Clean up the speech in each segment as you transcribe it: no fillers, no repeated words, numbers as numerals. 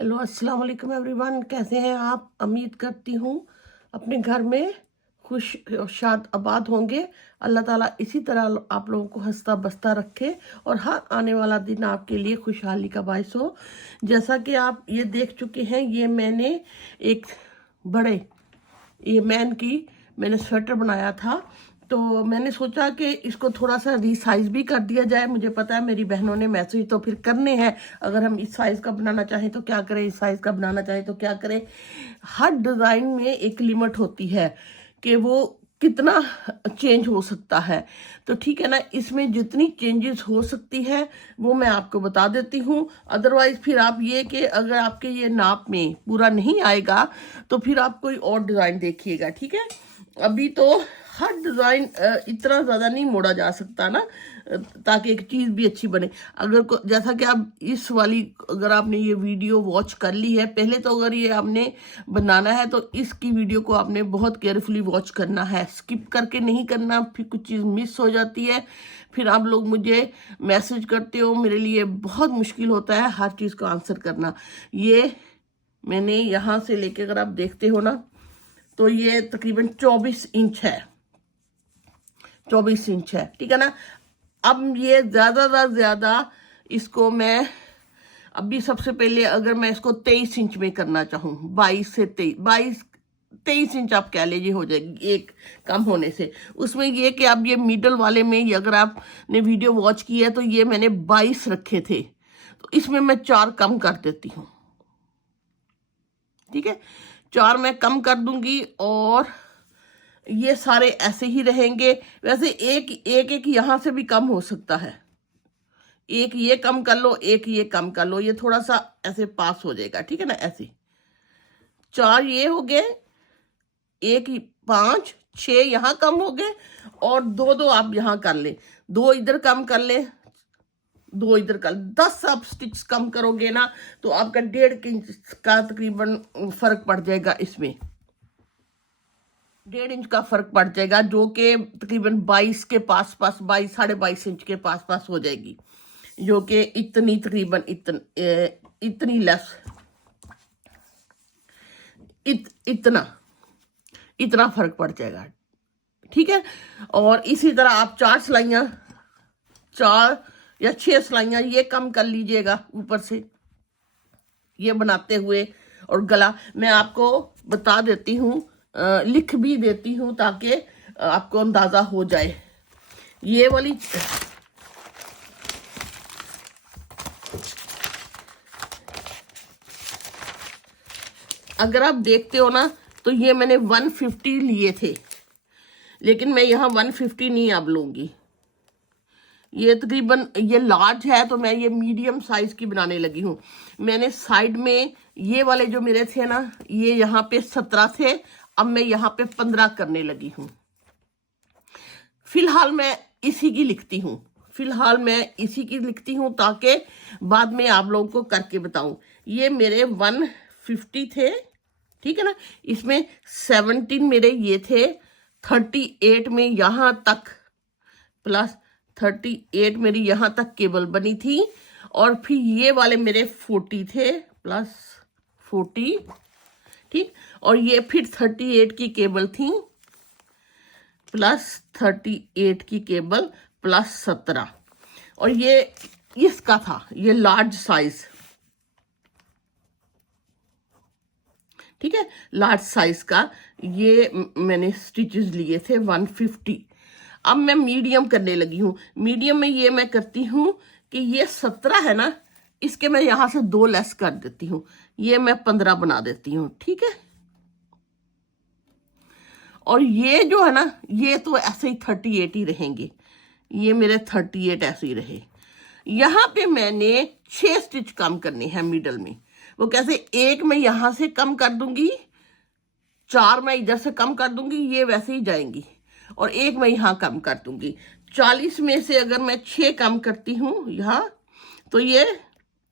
Hello अस्सलाम वालेकुम everyone, कैसे हैं आप? उम्मीद करती हूँ अपने घर में खुश और शाद आबाद होंगे। अल्लाह ताला इसी तरह आप लोगों को हंसता बसता रखे और हर आने वाला दिन आपके लिए खुशहाली का बायस हो। जैसा कि आप ये देख चुके हैं, ये मैंने एक बड़े ये मैंने स्वेटर बनाया था। तो मैंने सोचा कि इसको थोड़ा सा रीसाइज भी कर दिया जाए। मुझे पता है मेरी बहनों ने मैसेज तो फिर करने हैं, अगर हम इस साइज़ का बनाना चाहें तो क्या करें, इस साइज़ का बनाना चाहें तो क्या करें। हर डिज़ाइन में एक लिमिट होती है कि वो कितना चेंज हो सकता है। तो ठीक है ना, इसमें जितनी चेंजेस हो सकती है वो मैं आपको बता देती हूँ। अदरवाइज फिर आप ये कि अगर आपके ये नाप में पूरा नहीं आएगा तो फिर आप कोई और डिज़ाइन देखिएगा, ठीक है। अभी तो हर डिज़ाइन इतना ज़्यादा नहीं मोड़ा जा सकता ना, ताकि एक चीज़ भी अच्छी बने। जैसा कि आप इस वाली, अगर आपने ये वीडियो वॉच कर ली है पहले, तो अगर ये आपने बनाना है तो इसकी वीडियो को आपने बहुत केयरफुली वॉच करना है, स्किप करके नहीं करना, फिर कुछ चीज़ मिस हो जाती है। फिर आप लोग मुझे मैसेज करते हो, मेरे लिए बहुत मुश्किल होता है हर चीज़ को आंसर करना। ये मैंने यहाँ से लेके, अगर आप देखते हो ना, तो ये तकरीबन 24 इंच है, 24 इंच है, ठीक है ना। अब ये ज़्यादा इसको मैं अभी सबसे पहले, अगर मैं इसको 23 इंच में करना चाहूँ, 23 इंच आप कह लीजिए हो जाएगी एक कम होने से। उसमें ये कि अब ये मिडल वाले में ही अगर आपने वीडियो वॉच की है तो ये मैंने 22 रखे थे, तो इसमें मैं 4 कम कर देती हूँ, ठीक है। 4 मैं कम कर दूंगी और ये सारे ऐसे ही रहेंगे। वैसे एक यहाँ से भी कम हो सकता है, एक ये कम कर लो, एक ये कम कर लो, ये थोड़ा सा ऐसे पास हो जाएगा, ठीक है ना। ऐसे 4 ये हो गए, 5 6 यहाँ कम हो गए और 2 आप यहाँ कर ले, 2 इधर कम कर ले, 2 इधर कर, 10 आप स्टिच कम करोगे ना तो आपका 1.5 इंच का तकरीबन फर्क पड़ जाएगा। इसमें 1.5 इंच का फर्क पड़ जाएगा, जो कि तकरीबन 22 के पास 22.5 इंच के पास हो जाएगी, जो कि तकरीबन इतनी लेस, इतना फर्क पड़ जाएगा, ठीक है। और इसी तरह आप 4 या 6 सिलाइयाँ ये कम कर लीजिएगा ऊपर से, ये बनाते हुए। और गला मैं आपको बता देती हूँ, लिख भी देती हूँ ताकि आपको अंदाजा हो जाए। ये वाली अगर आप देखते हो ना, तो ये मैंने 150 लिए थे, लेकिन मैं यहाँ 150 नहीं अब लूंगी। ये तकरीबन ये लार्ज है तो मैं ये मीडियम साइज की बनाने लगी हूँ। मैंने साइड में ये वाले जो मेरे थे ना, ये यहाँ पे 17 थे, अब मैं यहाँ पे 15 करने लगी हूँ। फिलहाल मैं इसी की लिखती हूँ ताकि बाद में आप लोगों को करके बताऊं। ये मेरे 150 थे, ठीक है ना। इसमें 17 मेरे ये थे, 38 में यहाँ तक प्लस 38 मेरी यहाँ तक केबल बनी थी, और फिर ये वाले मेरे 40 थे प्लस 40, ठीक। और ये फिर 38 की केबल थी प्लस 38 की केबल प्लस 17, और ये इसका था, ये लार्ज साइज, ठीक है, लार्ज साइज का ये मैंने स्टिचेस लिए थे 150। अब मैं मीडियम करने लगी हूँ। मीडियम में ये मैं करती हूँ कि ये 17 है ना, इसके मैं यहाँ से 2 लेस कर देती हूँ, ये मैं 15 बना देती हूँ, ठीक है। और ये जो है ना, ये तो ऐसे ही 38 ही रहेंगे, ये मेरे 38 ऐसे ही रहे। यहाँ पे मैंने 6 स्टिच कम करने हैं मिडल में। वो कैसे, एक मैं यहाँ से कम कर दूंगी, 4 मैं इधर से कम कर दूंगी, ये वैसे ही जाएंगी, और एक मैं यहाँ कम कर दूंगी। 40 में से अगर मैं 6 कम करती हूँ यहाँ, तो ये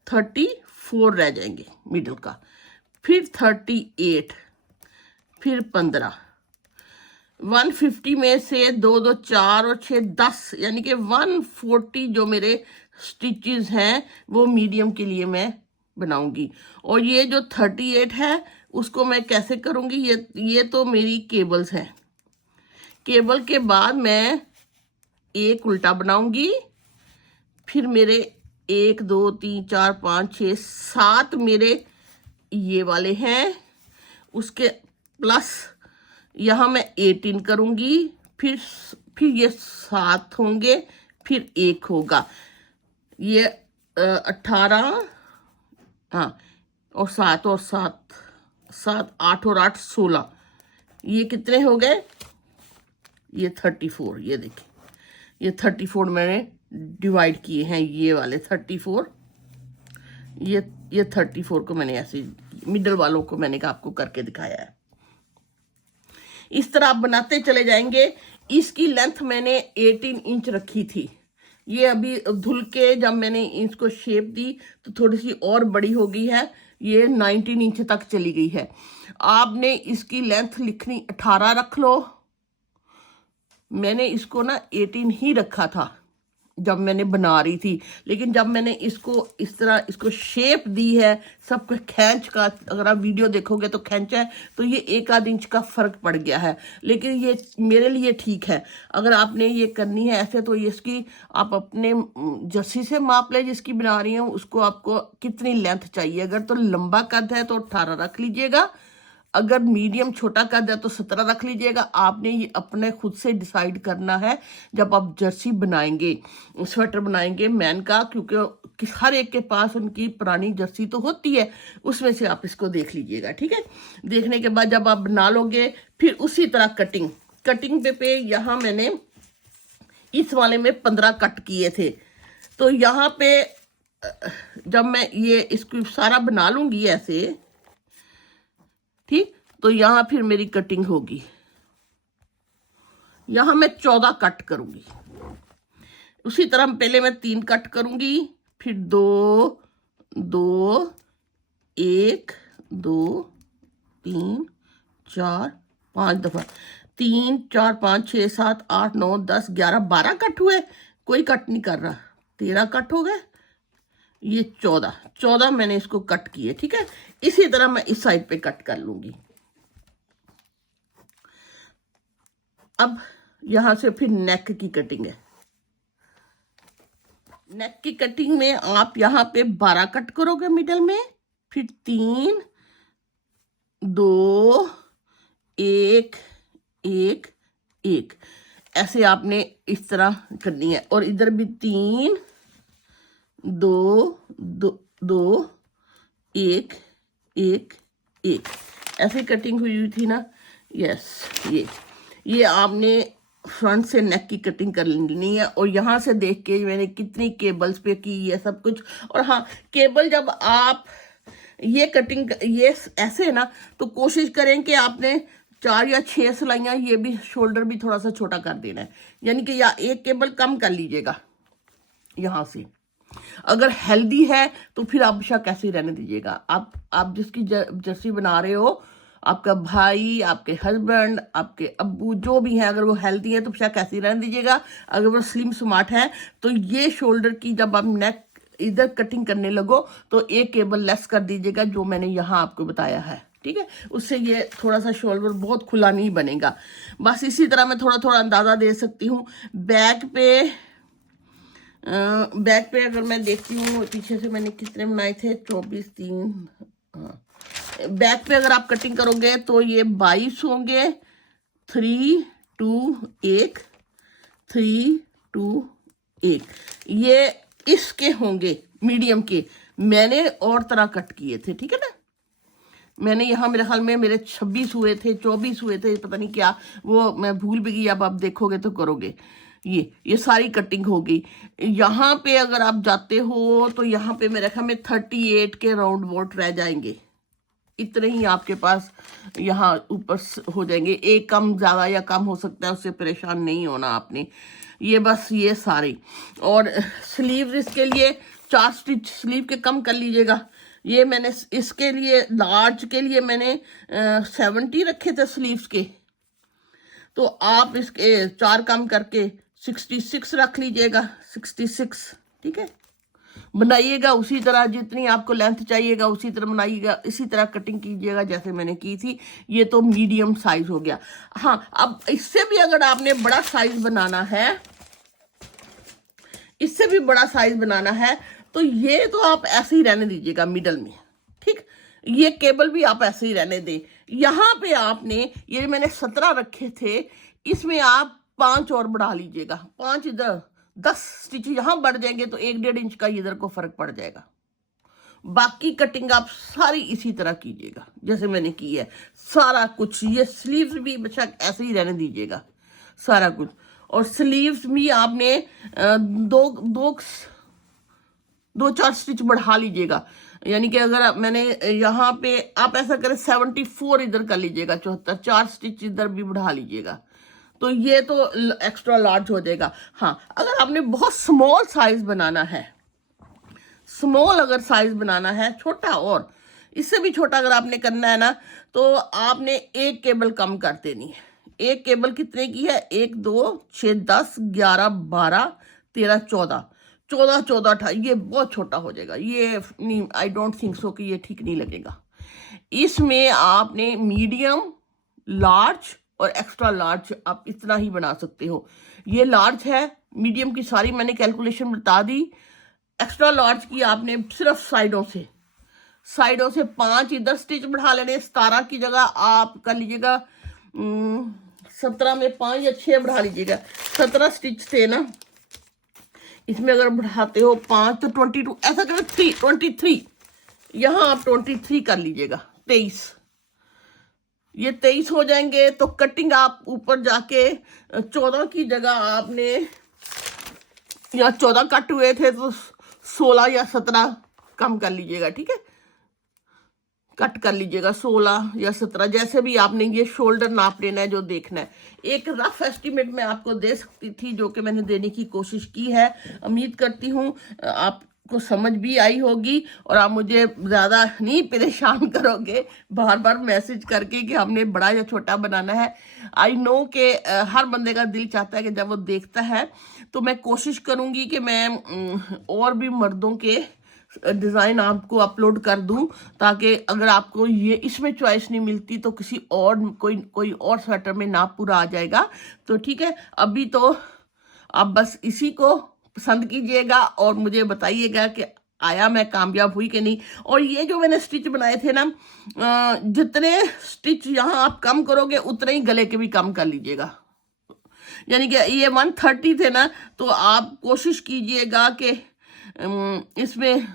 34 रह जाएंगे मिडल का, फिर 38, फिर 15। 150 में से 2 4 और 6 10, यानी कि 140 जो मेरे स्टिचेस हैं वो मीडियम के लिए मैं बनाऊंगी। और ये जो 38 है उसको मैं कैसे करूंगी, ये तो मेरी केबल्स है। केबल के बाद मैं एक उल्टा बनाऊंगी, फिर मेरे 1 2 3 4 5 6 7 मेरे ये वाले हैं, उसके प्लस यहाँ मैं 18 करूंगी, फिर ये 7 होंगे, फिर 1 होगा, ये 18, हाँ, और 7 और 7 7 8 और 8 16, ये कितने हो गए, ये 34। ये देखिए ये 34 मैंने डिवाइड किए हैं, ये वाले 34, ये 34 को मैंने ऐसे मिडल वालों को मैंने आपको करके दिखाया है। इस तरह आप बनाते चले जाएंगे। इसकी लेंथ मैंने 18 इंच रखी थी। ये अभी धुल के जब मैंने इसको शेप दी तो थोड़ी सी और बड़ी हो गई है, ये 19 इंच तक चली गई है। आपने इसकी लेंथ लिखनी 18 रख लो। मैंने इसको ना 18 ही रखा था जब मैंने बना रही थी, लेकिन जब मैंने इसको इस तरह इसको शेप दी है, सब खींच का, अगर आप वीडियो देखोगे तो खींचा है, तो ये 1 आध इंच का फर्क पड़ गया है, लेकिन ये मेरे लिए ठीक है। अगर आपने ये करनी है ऐसे तो इसकी आप अपने जर्सी से माप ले, जिसकी बना रही हूँ उसको, आपको कितनी लेंथ चाहिए। अगर तो लंबा कद है तो 18 रख लीजिएगा, अगर मीडियम छोटा कद है तो 17 रख लीजिएगा। आपने ये अपने खुद से डिसाइड करना है जब आप जर्सी बनाएंगे, स्वेटर बनाएंगे मैन का, क्योंकि हर एक के पास उनकी पुरानी जर्सी तो होती है, उसमें से आप इसको देख लीजिएगा, ठीक है। देखने के बाद जब आप बना लोगे, फिर उसी तरह कटिंग पे यहाँ मैंने इस वाले में 15 कट किए थे, तो यहाँ पे जब मैं ये इसको सारा बना लूंगी ऐसे, ठीक, तो यहां फिर मेरी कटिंग होगी, यहां मैं 14 कट करूंगी। उसी तरह पहले मैं 3 कट करूंगी, फिर 2 2 1 2 3 4 5 दफा, 3 4 5 6 7 8 9 10 11 12 कट हुए। कोई कट नहीं कर रहा, 13 कट हो गए, ये 14 मैंने इसको कट किए, ठीक है। इसी तरह मैं इस साइड पे कट कर लूंगी। अब यहां से फिर नेक की कटिंग है। नेक की कटिंग में आप यहां पे 12 कट करोगे मिडल में, फिर 3 2 1 1 1, ऐसे आपने इस तरह करनी है। और इधर भी 3 2 2 2 1 1 1, ऐसे कटिंग हुई थी ना। यस, ये आपने फ्रंट से नेक की कटिंग कर लेनी है। और यहाँ से देख के मैंने कितनी केबल्स पे की है सब कुछ। और हाँ, केबल जब आप ये कटिंग ये ऐसे है ना, तो कोशिश करें कि आपने 4 या 6 सिलाइयाँ, ये भी शोल्डर भी थोड़ा सा छोटा कर देना है, यानी कि या एक केबल कम कर लीजिएगा यहाँ से। अगर हेल्दी है तो फिर आप शक ऐसे ही रहने दीजिएगा। आप जिसकी जर्सी बना रहे हो, आपका भाई, आपके हस्बैंड, आपके अब्बू, जो भी हैं, अगर वो हेल्दी है तो शक ऐसे ही रहने दीजिएगा। अगर वो स्लिम स्मार्ट है तो ये शोल्डर की जब आप नेक इधर कटिंग करने लगो तो एक केबल लेस कर दीजिएगा, जो मैंने यहाँ आपको बताया है, ठीक है। उससे ये थोड़ा सा शोल्डर बहुत खुला नहीं बनेगा। बस इसी तरह मैं थोड़ा थोड़ा अंदाजा दे सकती हूँ। बैक पे अगर मैं देखती हूँ पीछे से मैंने कितने बनाए थे, 24 3, हाँ। बैक पे अगर आप कटिंग करोगे तो ये 22 होंगे, 3 2 1 3 2 1, ये इसके होंगे मीडियम के। मैंने और तरह कट किए थे, ठीक है ना। मैंने यहाँ मेरे ख्याल में मेरे 26 हुए थे, 24 हुए थे, पता नहीं क्या, वो मैं भूल भी गई। अब आप देखोगे तो करोगे। ये सारी कटिंग हो गई। यहाँ पे अगर आप जाते हो तो यहाँ पे मेरे ख्याल में 38 के राउंड बोट रह जाएंगे। इतने ही आपके पास यहाँ ऊपर हो जाएंगे। एक कम ज़्यादा या कम हो सकता है, उससे परेशान नहीं होना आपने। ये बस ये सारे। और स्लीव इसके लिए 4 स्टिच स्लीव के कम कर लीजिएगा। ये मैंने इसके लिए लार्ज के लिए मैंने 70 रखे थे स्लीव्स के, तो आप इसके 4 कम करके 66 रख लीजिएगा, 66, ठीक है। बनाइएगा उसी तरह, जितनी आपको लेंथ चाहिएगा उसी तरह बनाइएगा, इसी तरह कटिंग कीजिएगा जैसे मैंने की थी। ये तो मीडियम साइज हो गया। हाँ, अब इससे भी अगर आपने बड़ा साइज बनाना है, इससे भी बड़ा साइज बनाना है, तो ये तो आप ऐसे ही रहने दीजिएगा मिडल में, ठीक। ये केबल भी आप ऐसे ही रहने दें। यहाँ पे आपने, ये मैंने 17 रखे थे, इसमें आप 5 और बढ़ा लीजिएगा। 5 इधर, 10 स्टिच यहाँ बढ़ जाएंगे तो 1-1.5 इंच का इधर को फर्क पड़ जाएगा। बाकी कटिंग आप सारी इसी तरह कीजिएगा जैसे मैंने की है, सारा कुछ। ये स्लीव्स भी बेशक ऐसे ही रहने दीजिएगा सारा कुछ। और स्लीव्स भी आपने दो चार स्टिच बढ़ा लीजिएगा। यानी कि अगर मैंने यहाँ पे, आप ऐसा करें 74 इधर कर लीजिएगा, 74, 4 स्टिच इधर भी बढ़ा लीजिएगा, तो ये तो एक्स्ट्रा लार्ज हो जाएगा। हाँ, अगर आपने बहुत स्मॉल साइज बनाना है, स्मॉल अगर साइज बनाना है, छोटा और इससे भी छोटा अगर आपने करना है ना, तो आपने एक केबल कम कर देनी है। एक केबल कितने की है? 1 2 6 10 11 12 13 14 14 14 18, ये बहुत छोटा हो जाएगा। ये नहीं, आई डोंट थिंक सो कि ये ठीक नहीं लगेगा। इसमें आपने मीडियम, लार्ज और एक्स्ट्रा लार्ज आप इतना ही बना सकते हो। ये लार्ज है, मीडियम की सारी मैंने कैलकुलेशन बता दी। एक्स्ट्रा लार्ज की आपने सिर्फ साइडों से 5 इधर स्टिच बढ़ा लेने। 17 की जगह आप कर लीजिएगा 17 में 5 या 6 बढ़ा लीजिएगा। 17 स्टिच थे ना, इसमें अगर बढ़ाते हो 5 तो 22, ऐसा करें 23, यहाँ आप 23 कर लीजिएगा। 23, ये 23 हो जाएंगे। तो कटिंग आप ऊपर जाके 14 की जगह आपने, या 14 कट हुए थे तो 16 या 17 कम कर लीजिएगा, ठीक है। कट कर लीजिएगा 16 या 17, जैसे भी आपने ये शोल्डर नाप लेना है, जो देखना है। एक रफ एस्टिमेट मैं आपको दे सकती थी, जो कि मैंने देने की कोशिश की है। उम्मीद करती हूँ आपको समझ भी आई होगी और आप मुझे ज़्यादा नहीं परेशान करोगे बार बार मैसेज करके कि हमने बड़ा या छोटा बनाना है। आई नो कि हर बंदे का दिल चाहता है कि जब वो देखता है, तो मैं कोशिश करूँगी कि मैं और भी मर्दों के डिज़ाइन आपको अपलोड कर दूं, ताकि अगर आपको ये इसमें चॉइस नहीं मिलती तो किसी और कोई और स्वेटर में नाप पूरा आ जाएगा। तो ठीक है, अभी तो आप बस इसी को पसंद कीजिएगा और मुझे बताइएगा कि आया, मैं कामयाब हुई कि नहीं। और ये जो मैंने स्टिच बनाए थे ना, जितने स्टिच यहाँ आप कम करोगे उतने ही गले के भी कम कर लीजिएगा। यानी कि ये 130 थे ना, तो आप कोशिश कीजिएगा कि इसमें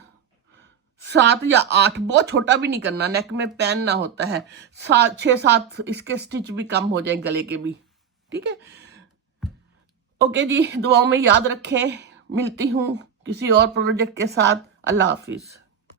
7 या 8, बहुत छोटा भी नहीं करना, नेक में पैन ना होता है, 6-7 इसके स्टिच भी कम हो जाए गले के भी, ठीक है। ओके जी, दुआओं में याद रखें। मिलती हूँ किसी और प्रोजेक्ट के साथ। अल्लाह हाफिज।